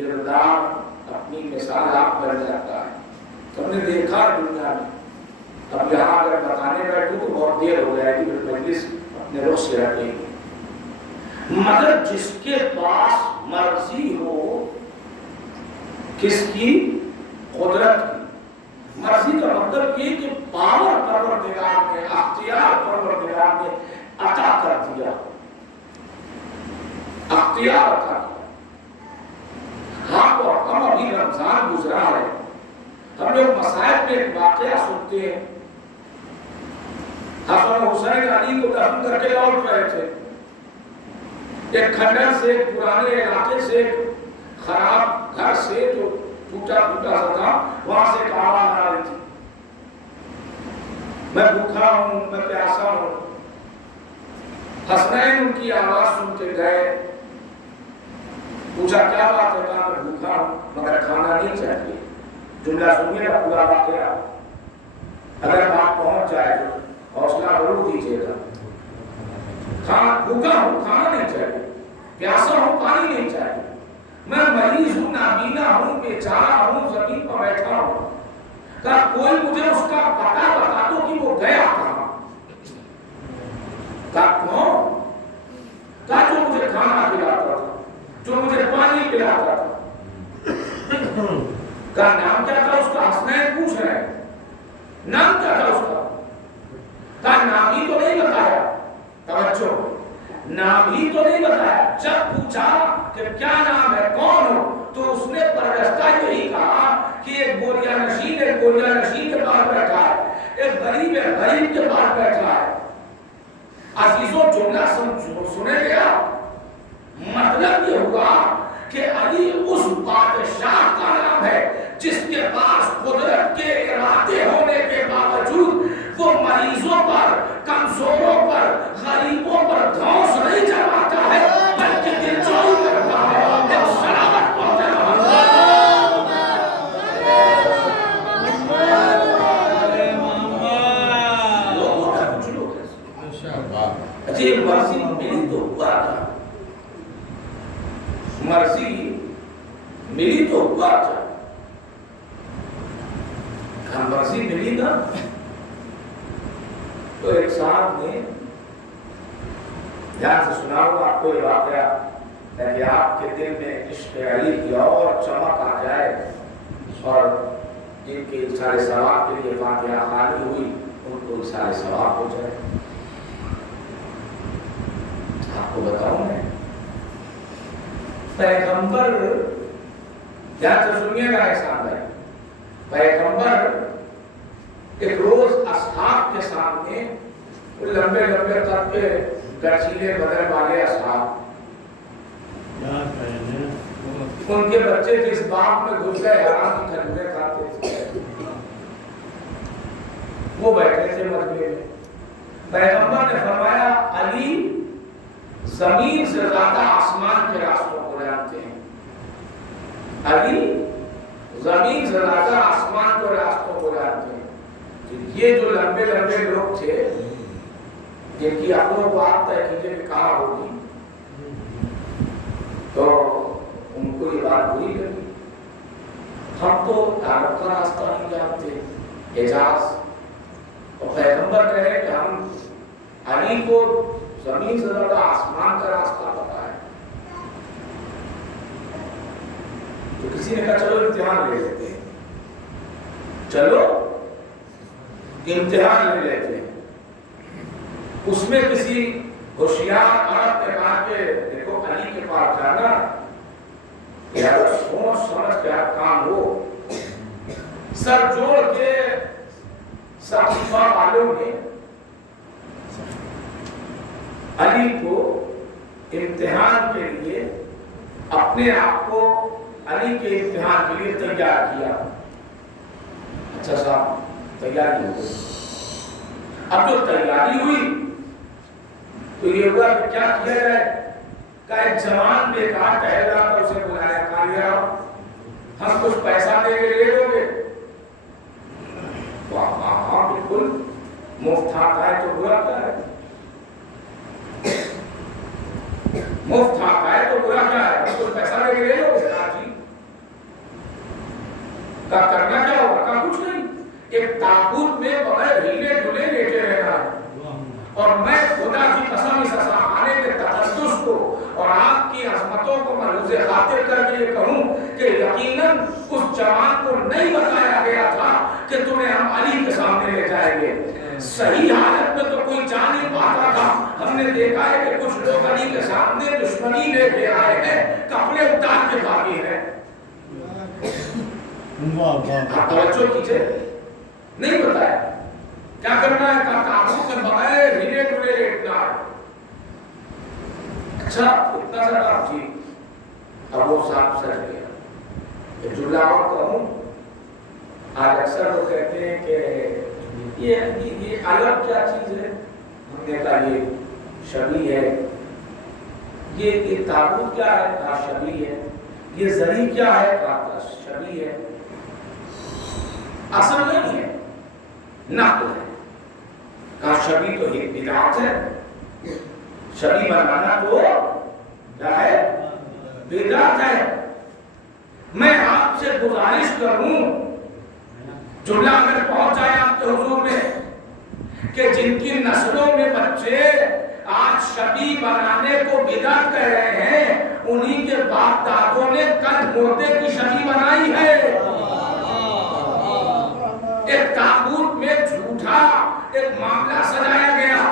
کردار اپنی مثال آپ بن جاتا ہے. ہم نے دیکھا دنیا میں. اب یہاں اگر بتانے بیٹھوں تو بہت دیر ہو جائے گی، مجلس اپنے رخ سے ہٹے گی. مگر جس کے پاس مرضی ہو، کس کی؟ قدرت کی. مرضی کا مطلب یہ کہ پاور پروردگار نے، اختیار پروردگار نے عطا کر دیا، اختیار عطا کیا. ہاں تو ہم ابھی رمضان گزرا ہے، ہم لوگ مسائل میں ایک واقعہ سنتے ہیں. حسن حسین علی کو دفن کر کے لوٹ رہے تھے. ایک کھنڈر سے، پرانے علاقے سے، خراب گھر سے جو ٹوٹا ٹوٹا سا تھا، وہاں سے ایک آواز آ رہی تھی، میں بھوکا ہوں، میں پیاسا ہوں. حسنین ان کی آواز سن کے گئے، پوچھا کیا بات ہے؟ کہا میں بھوکا ہوں مگر کھانا نہیں چاہیے. جملہ سنیے گا پورا واقعہ، اگر بات پہنچ جائے تو حوصلہ ضرور دیجیے گا. بھوکا ہوں، کھانا نہیں چاہیے، پیاسا ہوں، پانی نہیں چاہیے، میں مریض ہوں، نابینا ہوں، بیچارہ ہوں، زمین پر بیٹھا ہوں. کہا کوئی مجھے اس کا پتہ بتا دو کہ وہ گیا کہاں. کہا کون؟ کہا جو مجھے کھانا کھلاتا تھا، جو مجھے پانی پلاتا تھا. کہا نام کیا تھا اس کا؟ حسنین پوچھ رہے ہیں نام کیا تھا اس کا. کہا نام ہی تو نہیں بتایا. توجہ، نام ہی تو نہیں بتایا. جب پوچھا کہ کیا نام ہے، کون ہو، تو اس نے پرگستہ یہی کہا کہ ایک بوریا نشین کے پاس بیٹھا ہے، ایک غریب کے پاس بیٹھا ہے. عزیزوں جملہ سنے گیا، مطلب یہ ہوا کہ علی اس بادشاہ کا نام ہے جس کے پاس قدرت کے ارادے ہونے کے باوجود وہ مریضوں پر، کمزوروں پر، غریبوں پر دھوس نہیں جماتا ہے بلکہ دلجوئی کرتا ہے، ایک سلامت پہنچاتا ہے. لوگوں کا کچھ لوگ اچھی مرضی ملی تو ہوا تھا، مرضی ملی تو ہوا تھا. مرضی ملی نا تو ایک صاحب نے دھیان سے سنا ہوا آپ کو یہ واقعہ، تاکہ آپ کے دل میں عشق علی کی اور چمک آ جائے اور جن کے سارے ثواب کے لیے فاتحہ خانی ہوئی ان کو سارے ثواب ہو جائے. آپ کو بتاؤں میں پیغمبر، دھیان سے سنیے گا احسان بھائی، پیغمبر ایک روز اصحاب کے سامنے، لمبے لمبے قد کے گرچیلے بدن والے اصحاب، ان کے بچے جس باغ میں گھس گئے حرام کی کھجوریں کھاتے تھے، وہ بیٹھے تھے مجمع میں. پیغمبر نے فرمایا علی زمین سے زیادہ آسمان کے راستوں کو جانتے ہیں. علی زمین سے زیادہ آسمان کے راستوں کو جانتے ہیں. یہ جو لمبے لمبے لوگ تھے جن کی اپنوں بات طے کیجیے کہ کہاں ہوگی، تو ان کو یہ بات بری لگی. ہم تو عرب کا راستہ نہیں جانتے، حجاز، اور پیغمبر کہے کہ ہم علی کو زمین سے زیادہ آسمان کا راستہ پتا ہے. تو کسی نے کہا چلو امتحان لے لیتے ہیں، چلو امتحان لے لیتے ہیں. اس میں کسی ہوشیار عرب نے کہا کہ دیکھو علی کے پاس جانا یار سوچ سمجھ کے کام ہو. سر جوڑ کے صحیفہ والوں نے علی کو امتحان کے لیے، اپنے آپ کو علی کے امتحان کے لیے تیار کیا. اچھا صاحب تیاری ہو گئی. اب جو تیاری ہوئی تو یہ ہوا کہ کیا کیا جائے. کہ ایک جوان بیکار ٹہل رہا تھا، اسے بلایا، کہا لے آؤ، ہم کچھ پیسہ دیں گے، لے لو گے؟ تو ہاں بالکل، مفت آتا ہے تو برا کیا ہے، مفت آتا ہے تو برا کیا ہے، ہم کچھ پیسہ دیں گے، لے لو گے؟ کہا جی کا کرنا کیا ہوگا؟ کا کچھ نہیں، ایک تابوت میں بغیر ہلے ڈلے لیٹے رہنا ہے، اور میں خدا کی قسم اس آنے کے تقدس کو اور آپ کی عظمتوں کو ملحوظ خاطر کر کے یہ کہوں کہ یقیناً اس جوان کو نہیں بتایا گیا تھا کہ تمہیں ہم علی کے سامنے لے جائیں گے، صحیح حالت میں تو کوئی جا نہیں پاتا تھا۔ ہم نے دیکھا ہے کہ کچھ لوگ علی کے سامنے دشمنی لے کے آئے ہیں، کپڑے اتار کے بھاگے ہیں۔ آپ توجہ کیجئے، نہیں بتایا کیا کرنا ہے، کہا تابوت کے بغیر ہلے ڈلے لیٹنا ہے۔ اچھا اتنا سا کام ٹھیک، اب وہ صاحب سچ گیا۔ ایک جملہ اور کہوں، آج اکثر وہ کہتے ہیں کہ یہ الگ کیا چیز ہے، ہم نے کہا یہ شبیہ ہے، یہ تابوت کیا ہے، کہا شبیہ ہے، یہ زری کیا ہے، کہا شبیہ ہے، اصل نہیں ہے، نقل ہے۔ کہا شبیہ تو یہ بدعت ہے، شبیہ بنانا تو کیا ہے، بدعت ہے۔ میں آپ سے گزارش کروں، جملہ اگر پہنچ جائے آپ کے حضور میں کہ جن کی نسلوں میں بچے آج شبیہ بنانے کو بدعت کہہ رہے ہیں، انہی کے باپ دادوں نے کل مردے کی شبیہ بنائی ہے۔ ایک تابوت میں جھوٹا ایک معاملہ سجایا گیا،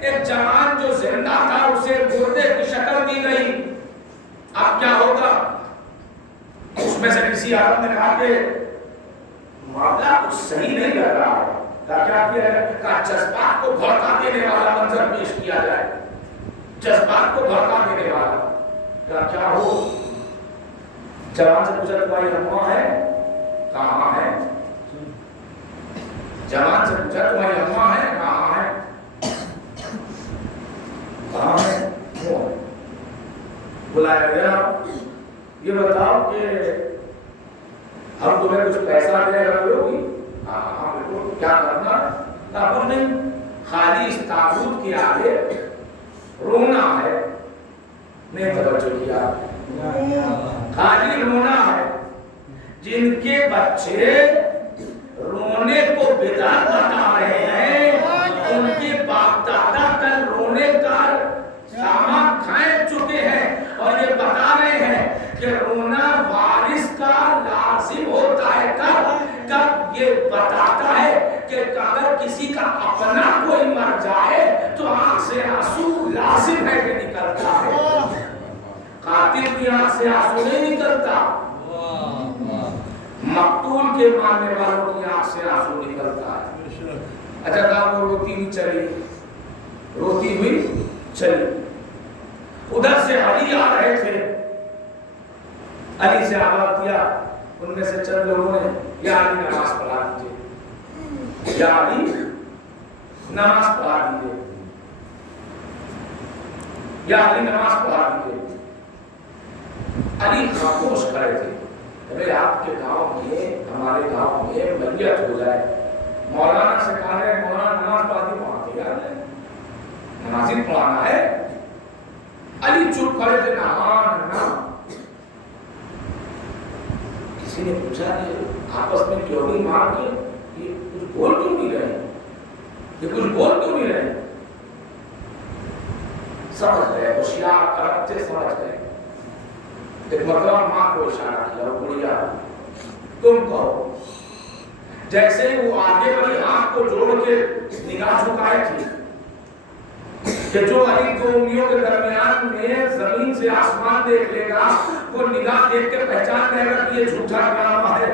ایک جوان جو زندہ تھا اسے مردے کی شکل دی گئی۔ اب کیا ہوگا؟ اس میں سے کسی عالم نے کہا کہ معاملہ کچھ صحیح نہیں لگ رہا ہے، کیا ہے کہ جذبات کو بھڑکا دینے والا منظر پیش کیا جائے، جذبات کو بھڑکا دینے والا۔ کیا ہو؟ جوان سے پوچھا تمہاری اماں ہے؟ کہاں ہے؟ جوان سے پوچھا تمہاری اماں ہے؟ کہاں ہے؟ کہاں ہے؟ بلایا گیا، یہ بتاؤ کہ ہم تمہیں کچھ پیسہ دے رہے ہوگی؟ ہاں بالکل، کیا کرنا ہے؟ کچھ نہیں، خالی اس تابوت کے آگے رونا ہے۔ نہیں توجہ کیا، خالی رونا ہے۔ جن کے بچے رونے کو بدعت بتا رہے ہیں، ان کے باپ دادا کل رونے کا سامان کھائے چکے ہیں اور یہ بتا رہے ہیں کہ رونا وارث کا لازم ہوتا ہے۔ کب یہ بتاتا ہے کہ اگر کسی کا اپنا کوئی مر جائے تو آنکھ سے آنسو لازم ہے کہ نکلتا ہے، قاتل کی آنکھ سے آنسو نہیں نکلتا، مقتول کے ماننے والوں کی آنکھ سے آنسو نکلتا ہے۔ اچھا کہا وہ روتی ہوئی چلی، روتی ہوئی چلی، ادھر سے علی آ رہے تھے، علی سے آواز دیا، ان میں سے چند لوگوں نے یا علی نماز پڑھا دیجئے، یا علی نماز پڑھا دیجئے، یا علی نماز پڑھا دیجئے۔ علی خاموش کھڑے تھے، ارے آپ کے گاؤں میں ہمارے گاؤں میں میت ہو جائے، مولانا سے کہا ہے مولانا نماز پڑھا دی، وہاں تیار ہے، نمازی پڑھانا ہے۔ علی چپ کھڑے تھے، نہ کسی نے پوچھا کہ آپس میں کیوں نہیں مار کے یہ کچھ بول کیوں نہیں رہے، یہ کچھ بول کیوں نہیں رہے؟ سمجھ گئے، ہوشیار عرب تھے، سمجھ گئے۔ ایک مرتبہ ماں کو اشارہ کیا، بڑھیا تم کہو، جیسے وہ آگے بڑی ہاتھ کو جوڑ کے نگاہ جھکائے تھی کہ جو علی دو انگلیوں کے درمیان میں زمین سے آسمان دیکھ لے گا وہ نگاہ دیکھ کے پہچان لے گا کہ یہ جھوٹا ڈرامہ ہے،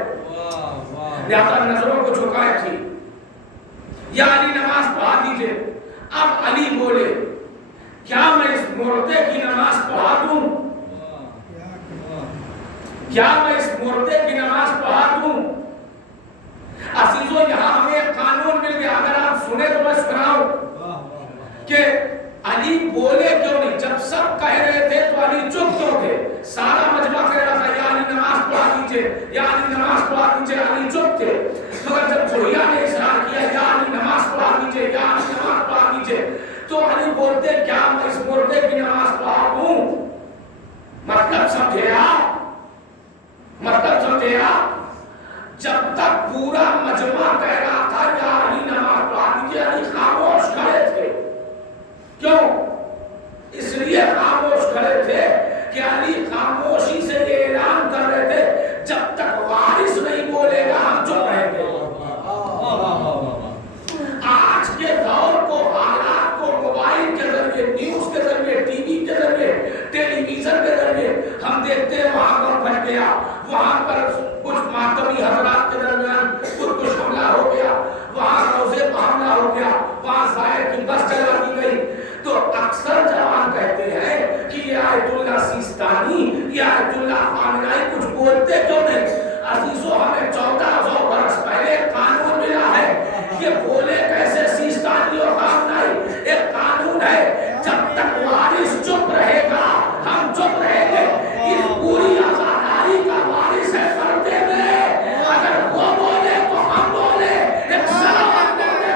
لہذا نظروں کو جھکائے تھی، یا علی نماز پڑھا دیجئے۔ اب علی بولے کیا میں اس مردے کی نماز پڑھا دوں، کیا میں اس مردے کی نماز پڑھا دوں؟ عزیزو یہاں ہمیں ایک قانون مل گیا، اگر آپ سنیں تو میں سناؤں کہ علی بولے کیوں نہیں؟ جب سب کہہ رہے تھے تو علی چپ کیوں تھے؟ سارا مجمع کہہ رہا تھا یا علی نماز پڑھا دیجئے، یا علی نماز پڑھا دیجئے، علی چپ تھے۔ مگر جب بڑھیا نے اصرار کیا یا علی نماز پڑھا دیجئے، یا علی نماز پڑھا دیجئے، تو علی بولتے کیا میں اس مردے کی نماز پڑھا دوں؟ مطلب سمجھے آپ؟ مطلب سمجھے آپ؟ وہاں پر کچھ ماتمی حضرات کے درمیان کچھ حملہ ہو گیا، وہاں روزے پر حملہ ہو گیا، وہاں ظاہر کی بس جلا دی گئی، تو اکثر جوان کہتے ہیں کہ یہ آیت اللہ سیستانی، یہ آیت اللہ خامنائی کچھ بولتے کیوں نہیں؟ عزیزو ہمیں 1400 برس پہلے قانون ملا ہے، یہ بولے کیسے سیستانی اور خامنائی؟ ایک قانون ہے، جب تک وارث چپ رہے گا ہم چپ رہیں گے۔ اس پوری آزاداری کا وارث ہے پردے میں، اگر وہ بولے تو ہم بولے، ایک سلام کرنے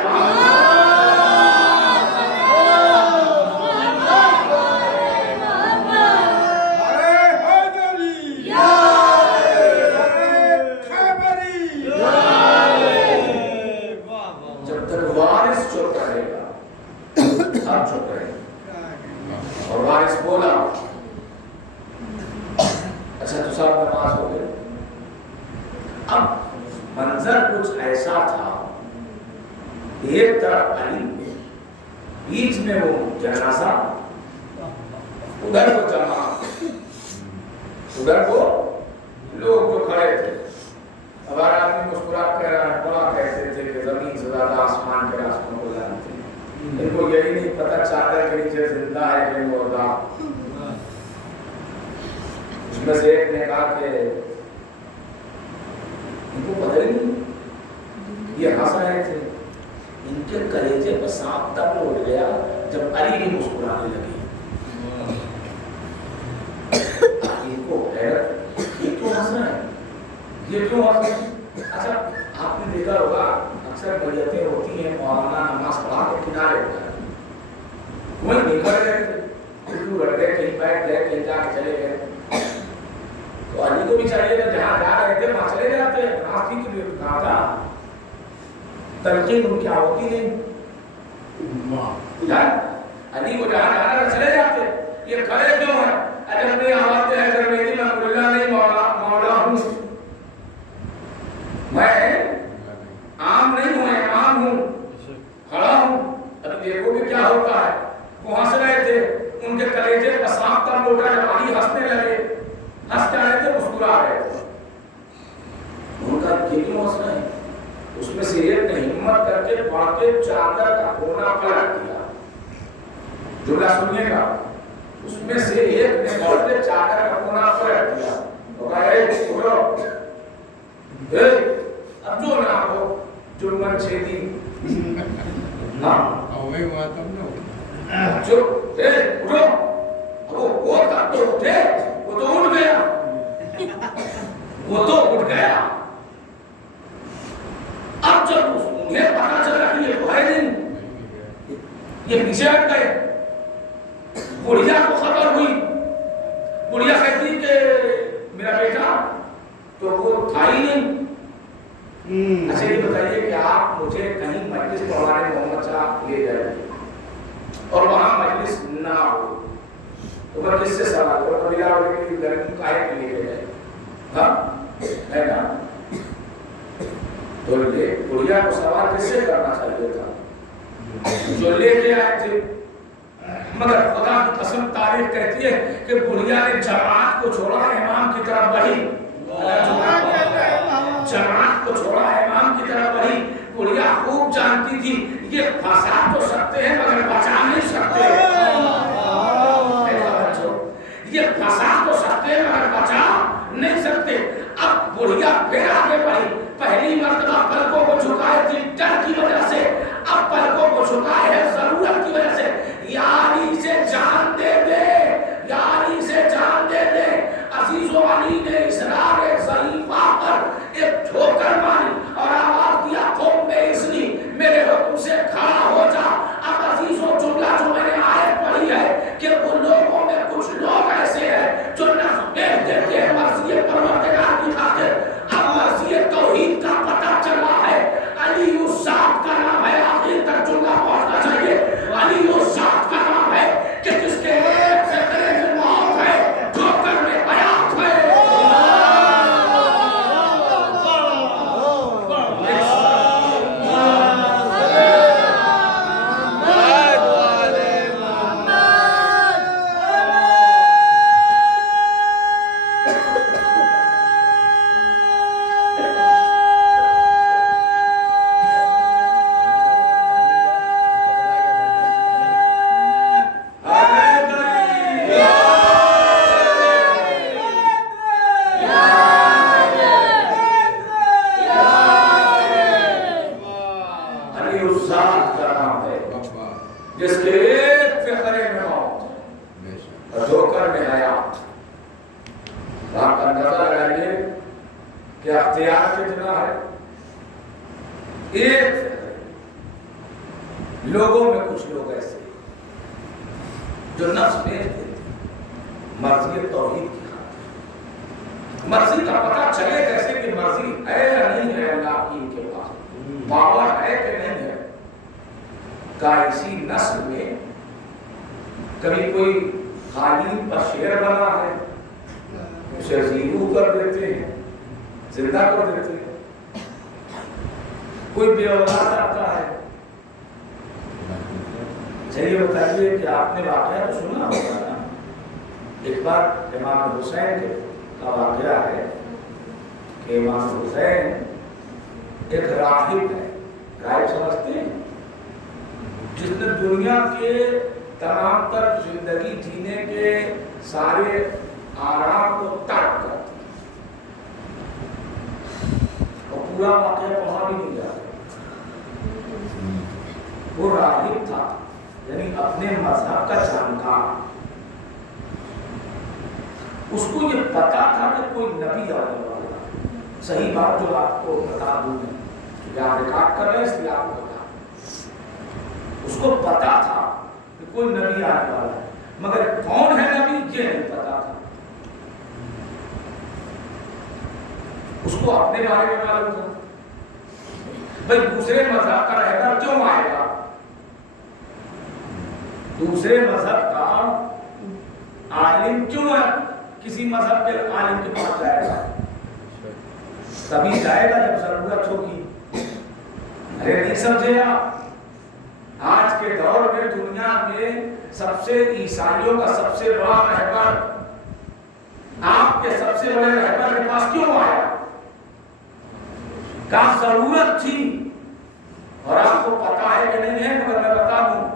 جب تک وارث چپ رہے گا ہم چپ رہیں گے۔ اور وارث بولا، اچھا تو صاحب نماز ہو گئے۔ اب منظر کچھ ایسا تھا، ایک طرف علی، بیچ میں وہ جنازہ، ادھر کو جماعت، ادھر کو لوگ جو کھڑے تھے۔ ہمارا آدمی مسکرا کر بڑا کہتے تھے کہ زمین سے زیادہ آسمان کے راستوں کو جانتے ہیں، ان کو یہی نہیں پتہ چادر کے نیچے زندہ ہے کہ مردہ۔ اس میں سے ایک نے کہا کہ ان کو پتہ ہی نہیں، یہ ہنس رہے تھے، ان کے کلیجے پر سانپ تب اٹھ گیا جب علی بھی مسکرانے لگے۔ ان کو حیرت، یہ کیوں ہنس رہے ہیں، یہ کیوں ہنس رہے ہیں؟ اچھا آپ نے دیکھا ہوگا اکثر بیعتیں ہوتی ہیں، مولانا نماز پڑھا کے کنارے ہوتا ہے، وہیں نہیں کھڑے رہتے، اردو رٹ گئے، کہیں بیٹھ گئے، کہیں جا کے چلے گئے۔ تو علی کو بھی چاہیے تھا جہاں جا رہے تھے وہاں چلے جاتے، نماز کی لیے کہا تھا، تلقین ان کی ہوتی نہیں، علی کو جہاں جانا ہے چلے جاتے، یہ کھڑے کیوں ہیں؟ اجر میں آواز ہے، اگر میری میں مولا نہیں مولا ہوں، میں عام نہیں ہوں، امام ہوں، کھڑا ہوں۔ ابھی دیکھو کہ کیا ہوتا ہے، وہ ہنس رہے تھے، ان کے کلیجے پر سانپ تب لوٹا جب علی ہنسنے لگے، ہنس کیا رہے تھے، مسکرا رہے تھے۔ ان کا یہ کیوں ہنس رہے ہیں؟ اس میں سے ایک نے ہمت کر کے پڑھ کے چادر کا کونا پلٹ دیا، جملہ سنیے گا، اس میں سے ایک نے پڑھ کے چادر کا کونا پلٹ دیا، وہ کہا اے اٹھو، اے اب جو نہ ہو جو من چھیدی، ہاں اوے ہوا تم نے جو اے اٹھو، وہ تب تو اٹھے، وہ تو اٹھ گیا، وہ تو اٹھ گیا۔ اب جب انہیں پتا چلا کہ یہ تو ہے نہیں، یہ پیچھے ہٹ گئے۔ بڑھیا کو خبر ہوئی، بڑھیا کہتی کہ میرا بیٹا تو وہ تھا ہی نہیں۔ اچھا یہ بتائیے کہ آپ مجھے کہیں مجلس پڑھانے محمد صاحب لے جائیں اور وہاں مجلس نہ ہو تو میں کس سے سوال کروں؟ قبیلہ والے کی گرمی کاہے کے لیے جائے؟ ہاں ہے نا؟ تو یہ بڑھیا کو سوال کس سے کرنا چاہیے تھا جو لے کے آئے تھے؟ مگر خدا کی قسم تاریخ کہتی ہے کہ بڑھیا نے جماعت کو چھوڑا، امام کی طرف بڑھی، جماعت کو چھوڑا، امام کی طرف بڑھی۔ بڑھیا خوب جانتی تھی یہ پھنسا تو سکتے ہیں مگر بچا نہیں سکتے، یہ پھنسا تو سکتے ہیں مگر بچا نہیں سکتے۔ اب بڑھیا پھر آگے بڑھی، پہلی مرتبہ پلکوں کو جھکائے تھی ڈر کی وجہ سے، اب پلکوں کو جھکائے ہے ضرورت کی وجہ سے۔ یاری سے جان دے دے، یاری سے جان دے دے۔ عزیز و علی نے اسرار ضعیفہ پر ایک ٹھوکر ماری اور آواز دیا قوم میں اسنی، میرے حکم سے کھڑا ہو جا۔ اب عزیز و جملہ جو میں نے آیت پڑھی ہے کہ ان لوگوں میں کچھ لوگ ایسے ہیں جو نہ دیتے ہیں مرضی پروردگار کی خاطر، اب مرضی توحید کا پتہ چلا ہے۔ علی اس ذات کا کہ اختیار کتنا ہے؟ ایک لوگوں میں کچھ لوگ ایسے جو نفس بیچ دیتے مرضی توحید کی خاطر۔ مرضی کا پتہ چلے کیسے کہ مرضی ہے یا نہیں ہے اللہ کی، ان کے پاس پاور ہے کہ نہیں ہے۔ کا اسی نسل میں کبھی کوئی قالین پر شعر بنا ہے، اسے زیرو کر دیتے ہیں، زندہ کر دیتے ہیں۔ کوئی بے اولاد آتا ہے، چلیے بتائیے کہ آپ نے واقعہ تو سنا ہوگا نا، ایک بار امام حسین کا واقعہ ہے کہ امام حسین ایک راہب ہے، راہب سمجھتے ہیں، جس نے دنیا کے تمام تر زندگی جینے کے سارے آرام کو ترک کر دیا، اور پورا واقعہ وہاں بھی نہیں جا رہا۔ وہ راہب تھا، یعنی اپنے مذہب کا جانکار۔ اس کو یہ پتا تھا کہ کوئی نبی آنے والا ہے۔ صحیح بات جو آپ کو بتا دوں میں، کیونکہ آپ ریکارڈ کر رہے ہیں اس لیے آپ کو بتا، اس کو پتا تھا کہ کوئی نبی آنے والا ہے، مگر کون ہے نبی یہ نہیں پتا تھا۔ اس کو اپنے بارے میں معلوم تھا، بھائی دوسرے مذہب کا رہبر کیوں آئے گا، دوسرے مذہب کا عالم کیوں ہے، کسی مذہب کے عالم کے پاس جائے گا، تبھی جائے گا جب ضرورت ہوگی۔ ارے نہیں سمجھے آپ، آج کے دور میں دنیا میں سب سے عیسائیوں کا سب سے بڑا رہبر آپ کے سب سے بڑے رہبر کے پاس کیوں آیا؟ کا ضرورت تھی، اور آپ کو پتا ہے کہ نہیں ہے، مگر میں بتا دوں،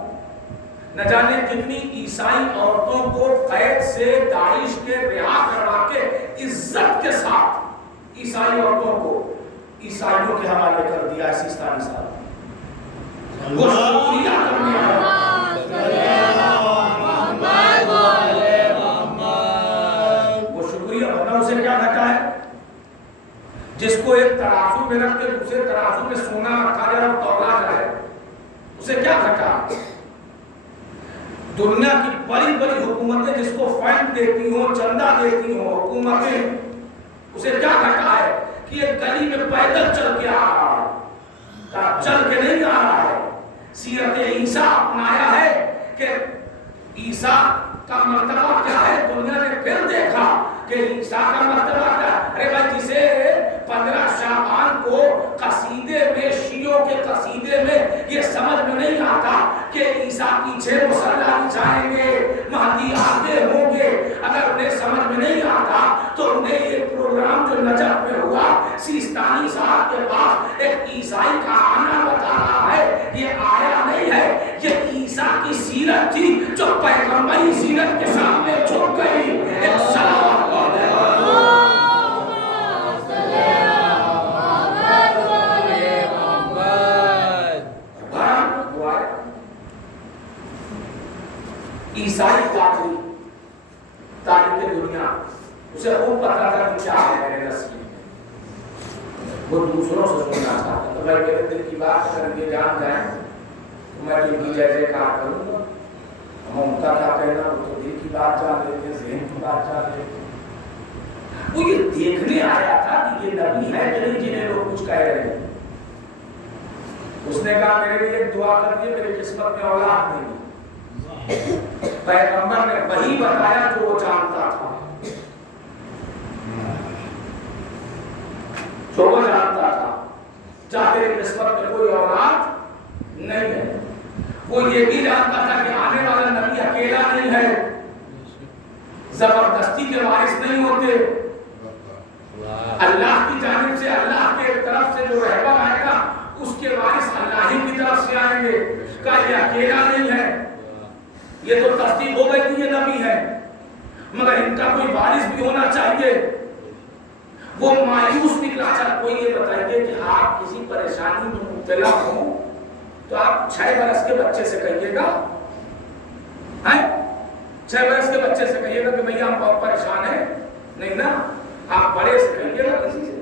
نہ جانے کتنی عیسائی عورتوں کو قید سے داعش کے رہا کروا کے عزت کے ساتھ عیسائی عورتوں کو عیسائیوں کے حوالے کر دیا ہے سیستانی صاحب۔ وہ شکریہ کرنے آیا، وہ شکریہ، ورنہ اسے کیا گھٹا ہے؟ جس کو ایک ترازو میں رکھ کے دوسرے ترازو میں سونا رکھا جائے اور تولا جائے، اسے کیا گھٹا؟ دنیا کی بڑی بڑی حکومتیں جس کو فنڈ دیتی ہوں، چندہ دیتی ہوں حکومتیں، اسے کیا گھٹا ہے کہ ایک گلی میں پیدل چل کے آ رہا ہے، چل کے نہیں آ رہا ہے۔ سیرت عیسیٰ اپنایا ہے کہ عیسیٰ کا مرتبہ کیا ہے، دنیا نے پھر دیکھا کہ عیسیٰ کا مرتبہ کیا ہے۔ ارے بھائی، جسے 15 شعبان کو قصیدے میں، شیعوں کے قصیدے میں یہ سمجھ میں نہیں آتا کہ عیسیٰ پیچھے مصلی بچھائیں گے، مہدی آگے ہوں گے، اگر انہیں سمجھ میں نہیں آتا تو انہیں یہ پروگرام جو نجف میں ہوا، سیستانی صاحب کے پاس ایک عیسائی کا آنا بتا رہا ہے، یہ آیا نہیں ہے، یہ عیسیٰ کی سیرت تھی جو پیغمبری سیرت کے سامنے جھک گئی۔ ایک صلوات عیسائی قاتل تاریخ دنیا، اسے خوب پتا تھا کہ کیا ہے میرے نسل میں، وہ دوسروں سے سننا چاہتا تو میں میرے دل کی بات اگر یہ جان جائیں تو میں تو ان کی جیسے کہا کروں گا، ہم ان کا کیا کہنا، وہ تو دل کی بات جان لیتے، ذہن کی بات جان لیتے۔ وہ یہ دیکھنے آیا تھا کہ یہ نبی ہے کہ نہیں جنہیں لوگ کچھ کہہ رہے ہیں۔ اس نے کہا میرے لیے دعا کر دیے، میری قسمت میں اولاد نہیں۔ پیغمبر نے وہی بتایا جو وہ جانتا تھا، جو وہ جانتا تھا، چاہے قسمت میں کوئی اولاد نہیں ہے۔ وہ یہ بھی جانتا تھا کہ آنے والا نبی اکیلا نہیں ہے، زبردستی کے وارث نہیں ہوتے، اللہ کی جانب سے، اللہ کے طرف سے جو رہبر آئے گا اس کے وارث اللہ ہی کی طرف سے آئیں گے، کہ یہ اکیلا نہیں ہے۔ یہ تو تصدیق ہو گئی کہ یہ نبی ہے، مگر ان کا کوئی وارث بھی ہونا چاہیے۔ وہ مایوس نکلا۔ اچھا کوئی یہ بتائیے کہ آپ کسی پریشانی میں مبتلا ہوں تو آپ 6 برس کے بچے سے کہیے گا، 6 برس کے بچے سے کہیے گا کہ بھئی ہم بہت پریشان ہیں، نہیں نا، آپ بڑے سے کہیے گا کسی سے۔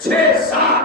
6-7।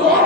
2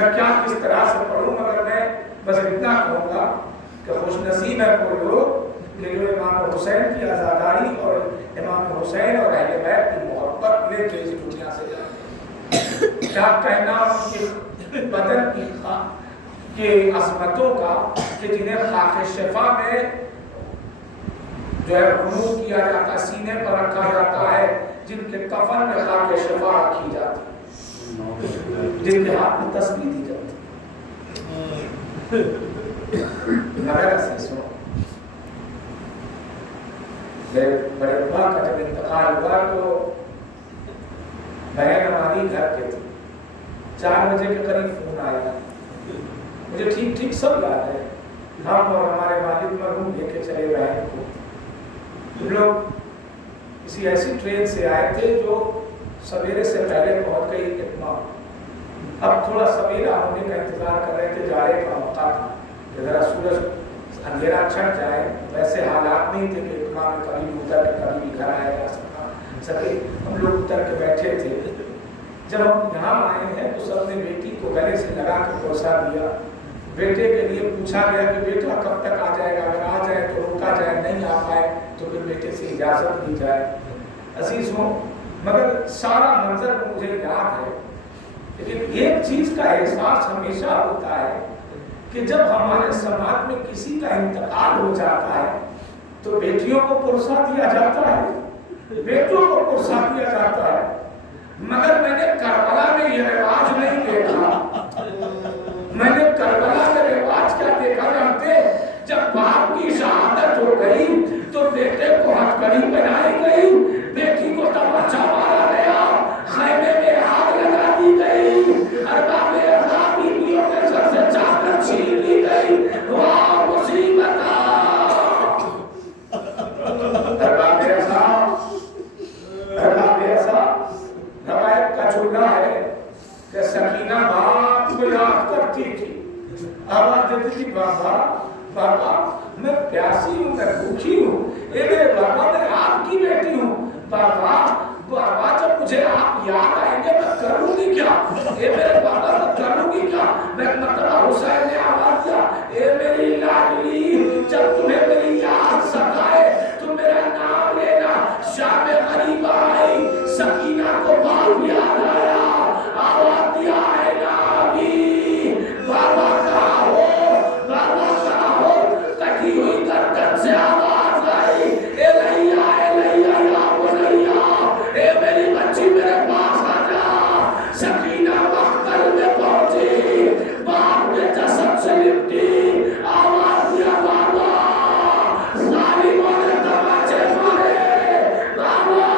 میں کیا کس طرح سے پڑھوں، مگر میں بس اتنا کہوں گا کہ خوش نصیب ہے وہ لوگ کہ جو امام حسین کی عزاداری اور امام حسین اور اہل بیت کی محبت لے کے اس دنیا سے جاتے ہیں۔ کیا کہنا ان کے بدن کی عظمتوں کا کہ جنہیں خاک شفا میں جو ہے رنو کیا جاتا ہے، سینے پر رکھا جاتا ہے، جن کے کفن میں خاک شفا رکھی جاتی ہے، جن کے ہاتھ میں تسبیح دی جاتی ہے۔ مگر ایسے سنو، میرے بڑے ابا کا جب انتقال ہوا تو بہن ہماری گھر کے تھی، 4 بجے کے قریب فون آیا، مجھے ٹھیک ٹھیک سب یاد ہے، ہم اور ہمارے والد مرحوم لے کے چلے بہن کو۔ ہم لوگ کسی ایسی ٹرین سے آئے تھے جو سویرے سے پہلے پہنچ گئی اتمام، اب تھوڑا سویرا ہونے کا انتظار کر رہے تھے، جانے کا موقع تھا کہ ذرا سورج اندھیرا چھٹ جائے، ویسے حالات نہیں تھے کہ اتمام میں کبھی بھی اتر کے کبھی بھی گھر آیا جا سکے، ہم لوگ اتر کے بیٹھے تھے۔ جب ہم یہاں آئے ہیں تو سب نے بیٹی کو گلے سے لگا کے بوسہ دیا، بیٹے کے لیے پوچھا گیا کہ بیٹا کب تک آ جائے گا، اگر آ جائے تو روکا جائے، نہیں آ پائے تو پھر بیٹے سے اجازت دی جائے۔ عزیزوں، مگر سارا منظر مجھے یاد ہے، لیکن ایک چیز کا احساس ہمیشہ ہوتا ہے کہ جب ہمارے سماج میں کسی کا انتقال ہو جاتا ہے تو بیٹیوں کو پرسہ دیا جاتا ہے، بیٹوں کو پرسہ دیا جاتا ہے، مگر میں نے کربلا میں یہ رواج نہیں دیکھا۔ میں نے کربلا میں رواج کیا دیکھا جانتے؟ جب باپ کی شہادت ہو گئی تو بیٹے کو ہتھکڑی پہنائی گئی، بیٹی کو تماچا مارا گیا، خیمے میں آگ لگا دی گئی، ارباب عذاب بیویوں کے سر سے چادر چھین لی گئی۔ واہ مصیبت! ارباب عذاب روایت کا چولہا ہے کہ سکینہ باپ کو یاد کرتی تھی، آواز دیتی تھی، بابا بابا میں پیاسی ہوں، میں بھوکی ہوں، اے میرے بابا میں آپ کی بیٹی ہوں، بابا بابا جب مجھے آپ یاد آئیں گے میں کروں گی کیا، اے میرے بابا میں کروں گی کیا۔ میں مرتبہ حسین نے آواز دیا، اے میری لاڈلی جب تمہیں میری یاد ستائے تو میرا نام لینا۔ شام غریب آئی، سکینہ کو باپ یاد آیا، آواز دیا، اے نبی بابا کہاں ہو، بابا کہاں ہو۔ کٹی ہوئی گردن سے آواز آئی، اے لیا یا بنیا، اے میری بچی میرے پاس آ جا۔ سکینہ مقتل میں پہنچی، باپ کے جسد سے لپٹی، آواز دیا، بابا ظالموں نے تماچے مارے، بابا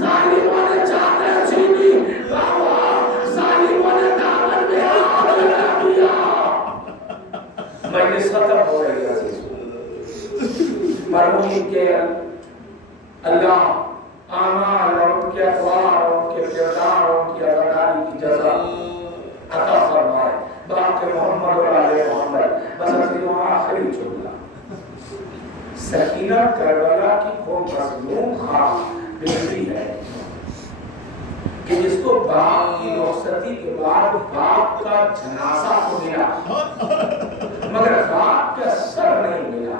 ظالموں نے چادر چھینی، بابا ظالموں نے دامن میں آگ لگا دیا۔ مجلس ختم ہو رہی ہے مرحومین کے اللہ اعمال اور ان کے اقوال اور ان کے کردار اور ان کی عزاداری کی جزا عطا فرمائے۔ باپ کے محمد اور آل محمد۔ بس عزیزوں آخری جملہ، سکینہ کربلا کی وہ مظلوم خواہ بیٹی ہے کہ جس کو باپ کی رخصتی کے بعد باپ کا جنازہ تو ملا مگر باپ کا سر نہیں ملا،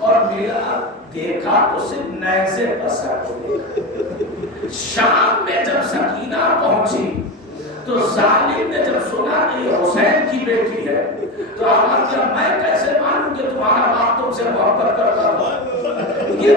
اور ملا دیکھا تو صرف نیزے پر سر کو دیکھا۔ شام میں جب سکینہ پہنچی تو ظالم نے جب سنا کہ یہ حسین کی بیٹی ہے تو آواز دیا، میں کیسے مانوں کہ تمہارا باپ تم سے محبت کرتا تھا، یہ